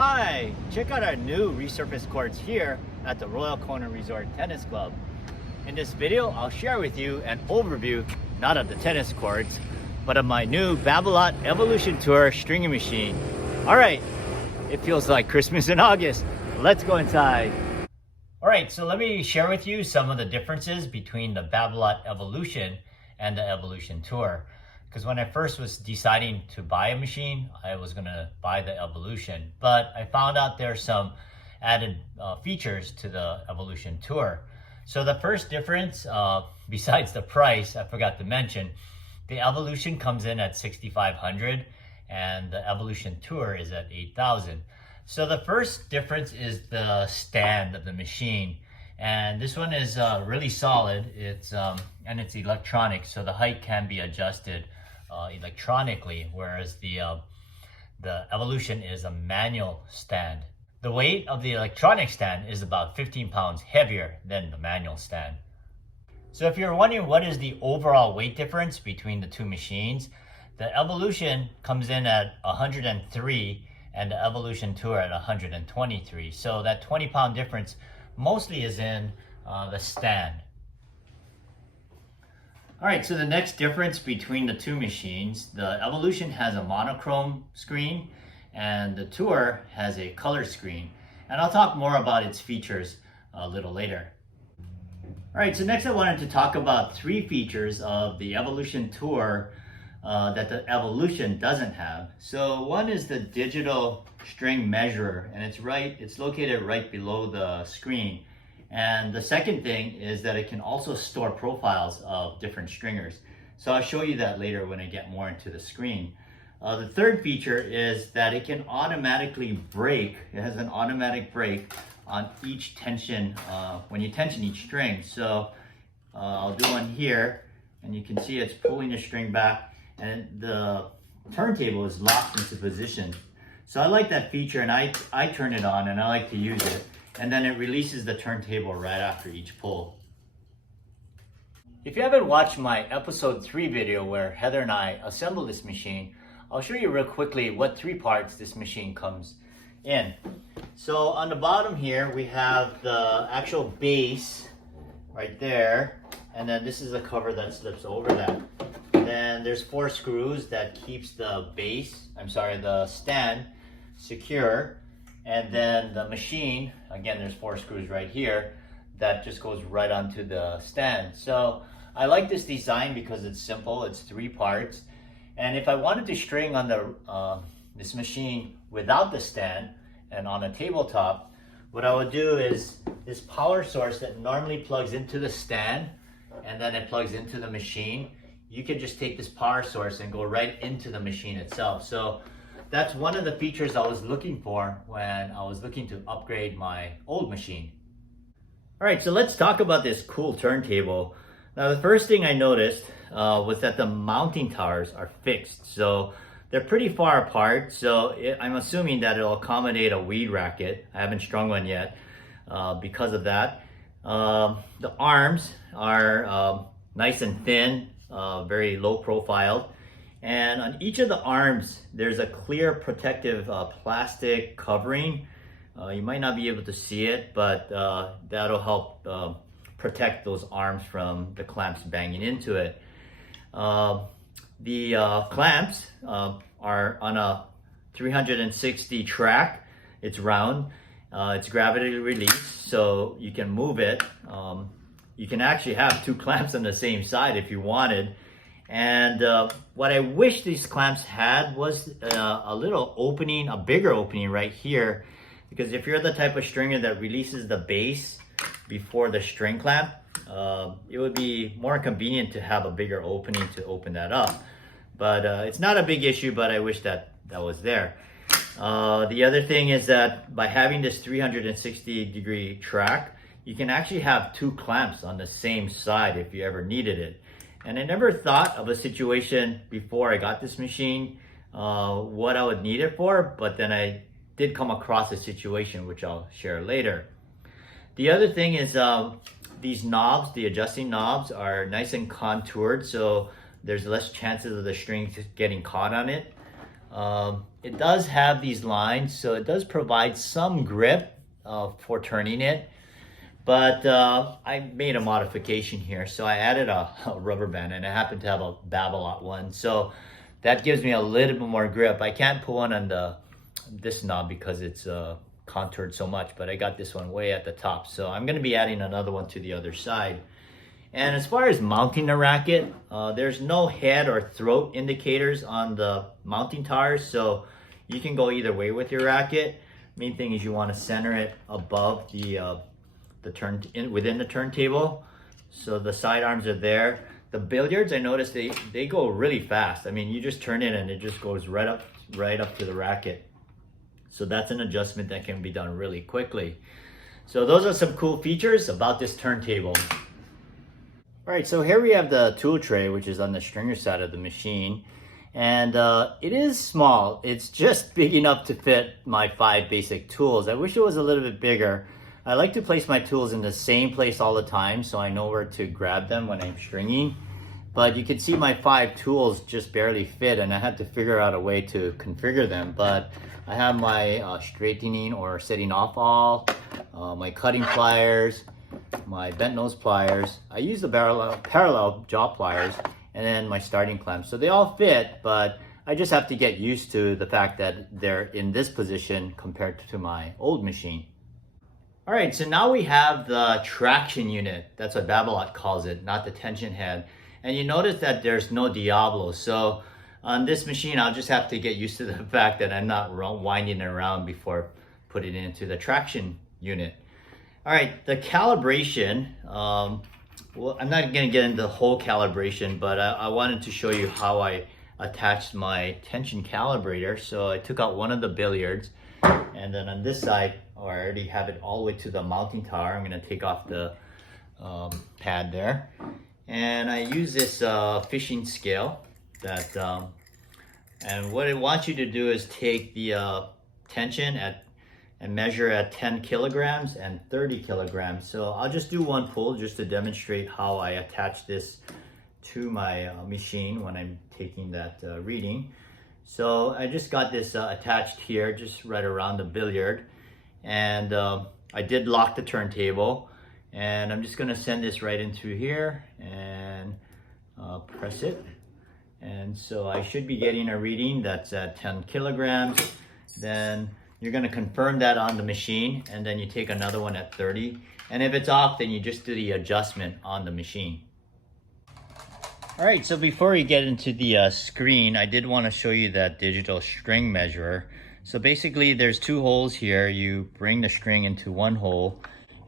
Hi, check out our new resurfaced courts here at the Royal Kona Resort Tennis Club. In this video, I'll share with you an overview, not of the tennis courts, but of my new Babolat Evolution Tour stringing machine. All right, it feels like Christmas in August. Let's go inside. All right, so let me share with you some of the differences between the Babolat Evolution and the Evolution Tour. Because when I first was deciding to buy a machine, I was gonna buy the Evolution, but I found out there's some added features to the Evolution Tour. So the first difference, besides the price, I forgot to mention, the Evolution comes in at $6,500 and the Evolution Tour is at $8,000. So the first difference is the stand of the machine. And this one is really solid. It's electronic, so the height can be adjusted electronically, whereas the Evolution is a manual stand. The weight of the electronic stand is about 15 pounds heavier than the manual stand. So if you're wondering what is the overall weight difference between the two machines, the Evolution comes in at 103 and the Evolution Tour at 123. So that 20-pound difference mostly is in the stand. All right, so the next difference between the two machines, the Evolution has a monochrome screen and the Tour has a color screen. And I'll talk more about its features a little later. All right, so next I wanted to talk about three features of the Evolution Tour that the Evolution doesn't have. So one is the digital string measurer, and it's located right below the screen. And the second thing is that it can also store profiles of different stringers. So I'll show you that later when I get more into the screen. The third feature is that it can automatically break. It has an automatic break on each tension, when you tension each string. So I'll do one here, and you can see it's pulling the string back, and the turntable is locked into position. So I like that feature, and I turn it on, and I like to use it. And then it releases the turntable right after each pull. If you haven't watched my episode 3 video where Heather and I assembled this machine, I'll show you real quickly what three parts this machine comes in. So on the bottom here, we have the actual base right there. And then this is a cover that slips over that. And then there's 4 screws that keeps the the stand secure. And then the machine, again, there's 4 screws right here that just goes right onto the stand. So I like this design because it's simple. It's 3 parts. And if I wanted to string on this machine without the stand and on a tabletop, what I would do is this power source that normally plugs into the stand and then it plugs into the machine, you can just take this power source and go right into the machine itself. So that's one of the features I was looking for when I was looking to upgrade my old machine. All right, so let's talk about this cool turntable. Now, the first thing I noticed was that the mounting towers are fixed. So they're pretty far apart. So I'm assuming that it'll accommodate a weed racket. I haven't strung one yet because of that. The arms are nice and thin, very low profiled. And on each of the arms, there's a clear protective plastic covering. You might not be able to see it, but that'll help protect those arms from the clamps banging into it. The clamps are on a 360 track. It's round. It's gravity released, so you can move it. You can actually have 2 clamps on the same side if you wanted. And what I wish these clamps had was a little opening, a bigger opening right here. Because if you're the type of stringer that releases the base before the string clamp, it would be more convenient to have a bigger opening to open that up. But it's not a big issue, but I wish that was there. The other thing is that by having this 360-degree track, you can actually have 2 clamps on the same side if you ever needed it. And I never thought of a situation before I got this machine, what I would need it for, but then I did come across a situation which I'll share later. The other thing is these knobs, the adjusting knobs, are nice and contoured, so there's less chances of the string getting caught on it. It does have these lines, so it does provide some grip for turning it. But I made a modification here. So I added a rubber band, and I happen to have a Babolat one. So that gives me a little bit more grip. I can't put one on this knob because it's contoured so much, but I got this one way at the top. So I'm gonna be adding another one to the other side. And as far as mounting the racket, there's no head or throat indicators on the mounting towers, so you can go either way with your racket. Main thing is you want to center it above within the turntable, so the side arms are there. The billiards, I noticed they go really fast. I mean, you just turn it and it just goes right up to the racket. So that's an adjustment that can be done really quickly. So those are some cool features about this turntable. All right, so here we have the tool tray, which is on the stringer side of the machine. And it is small. It's just big enough to fit my 5 basic tools. I wish it was a little bit bigger. I like to place my tools in the same place all the time so I know where to grab them when I'm stringing. But you can see my 5 tools just barely fit, and I had to figure out a way to configure them. But I have my straightening or setting off all, my cutting pliers, my bent nose pliers. I use the parallel jaw pliers, and then my starting clamps. So they all fit, but I just have to get used to the fact that they're in this position compared to my old machine. All right, so now we have the traction unit. That's what Babolat calls it, not the tension head. And you notice that there's no Diablo. So on this machine, I'll just have to get used to the fact that I'm not winding it around before putting it into the traction unit. All right, the calibration, well, I'm not gonna get into the whole calibration, but I wanted to show you how I attached my tension calibrator. So I took out one of the billiards, and then on this side, I already have it all the way to the mounting tower. I'm gonna take off the pad there. And I use this fishing scale that, and what it wants you to do is take the tension and measure at 10 kilograms and 30 kilograms. So I'll just do one pull just to demonstrate how I attach this to my machine when I'm taking that reading. So I just got this attached here, just right around the billiard. And I did lock the turntable. And I'm just gonna send this right into here and press it. And so I should be getting a reading that's at 10 kilograms. Then you're gonna confirm that on the machine, and then you take another one at 30. And if it's off, then you just do the adjustment on the machine. All right, so before we get into the screen, I did wanna show you that digital string measurer. So basically there's 2 holes here. You bring the string into one hole,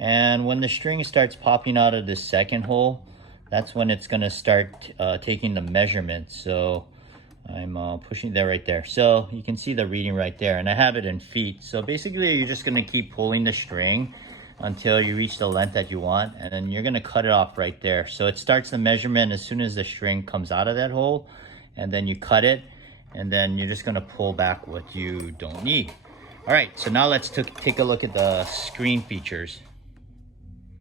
and when the string starts popping out of this second hole, that's when it's gonna start taking the measurement. So I'm pushing that right there. So you can see the reading right there, and I have it in feet. So basically you're just gonna keep pulling the string until you reach the length that you want, and then you're gonna cut it off right there. So it starts the measurement as soon as the string comes out of that hole, and then you cut it, and then you're just gonna pull back what you don't need. All right, so now let's take a look at the screen features.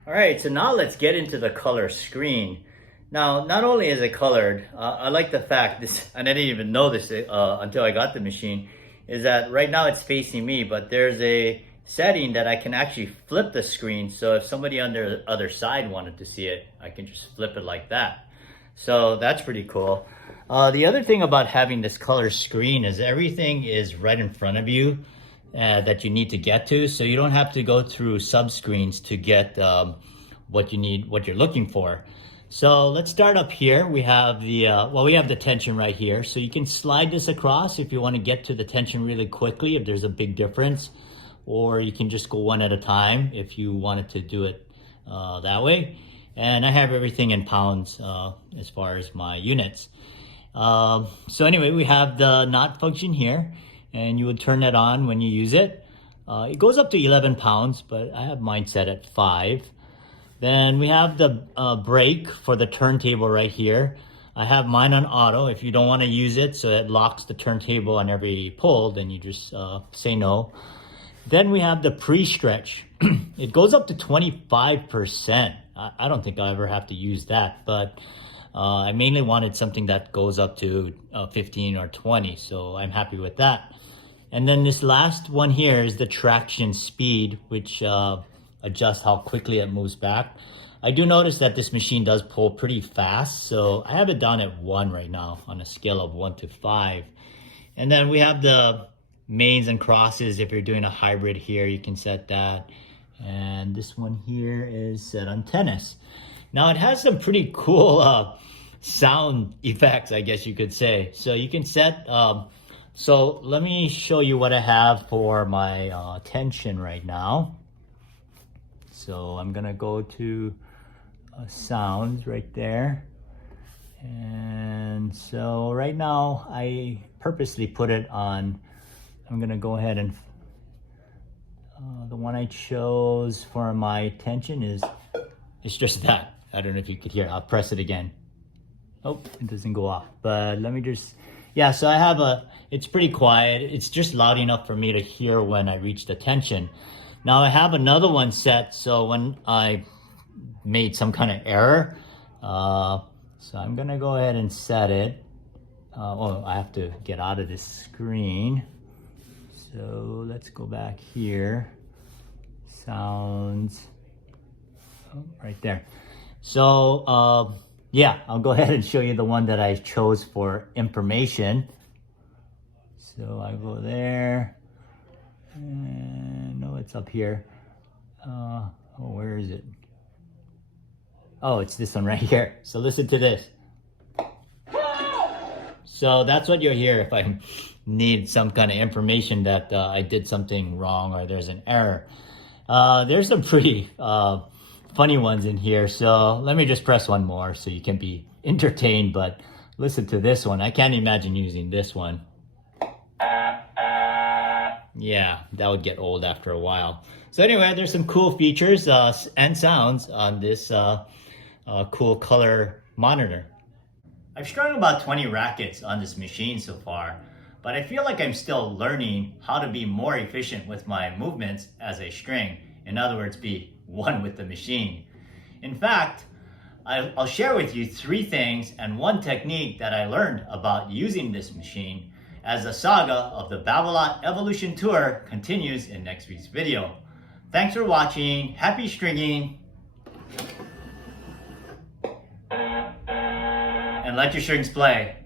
All right, so now let's get into the color screen. Now, not only is it colored, I like the fact this, and I didn't even know this until I got the machine, is that right now it's facing me, but there's a setting that I can actually flip the screen. So if somebody on the other side wanted to see it, I can just flip it like that. So that's pretty cool. The other thing about having this color screen is everything is right in front of you that you need to get to. So you don't have to go through sub screens to get what you need, what you're looking for. So let's start up here. We have the tension right here. So you can slide this across if you want to get to the tension really quickly, if there's a big difference, or you can just go one at a time if you wanted to do it that way. And I have everything in pounds as far as my units. So anyway, we have the knot function here, and you would turn that on when you use it. It goes up to 11 pounds, but I have mine set at 5. Then we have the brake for the turntable right here. I have mine on auto. If you don't want to use it, so it locks the turntable on every pull, then you just say no. Then we have the pre-stretch. It goes up to 25%. I don't think I'll ever have to use that, but I mainly wanted something that goes up to 15 or 20, so I'm happy with that. And then this last one here is the traction speed, which adjusts how quickly it moves back. I do notice that this machine does pull pretty fast, so I have it down at 1 right now on a scale of 1 to 5. And then we have the mains and crosses. If you're doing a hybrid here, you can set that. And this one here is set on tennis. Now it has some pretty cool sound effects, I guess you could say. So you can set, so let me show you what I have for my tension right now. So I'm gonna go to sounds right there. And so right now I purposely put it on, I'm gonna go ahead and, the one I chose for my tension is, it's just that. I don't know if you could hear, I'll press it again. Oh, it doesn't go off, but let me just, yeah, so I have it's pretty quiet. It's just loud enough for me to hear when I reach the tension. Now I have another one set, so when I made some kind of error, so I'm gonna go ahead and set it. Oh, I have to get out of this screen. So let's go back here. Sounds, oh, right there. So yeah, I'll go ahead and show you the one that I chose for information. So I go there, and no, it's up here. Oh, where is it? Oh, it's this one right here. So listen to this. So that's what you'll hear if I need some kind of information that I did something wrong or there's an error. There's some pretty funny ones in here. So let me just press one more so you can be entertained, but listen to this one. I can't imagine using this one. Yeah, that would get old after a while. So anyway, there's some cool features and sounds on this cool color monitor. I've strung about 20 rackets on this machine so far, but I feel like I'm still learning how to be more efficient with my movements as a string. In other words, be one with the machine. In fact, I'll share with you 3 things and 1 technique that I learned about using this machine as the saga of the Babolat Evolution Tour continues in next week's video. Thanks for watching. Happy stringing. And let your strings play.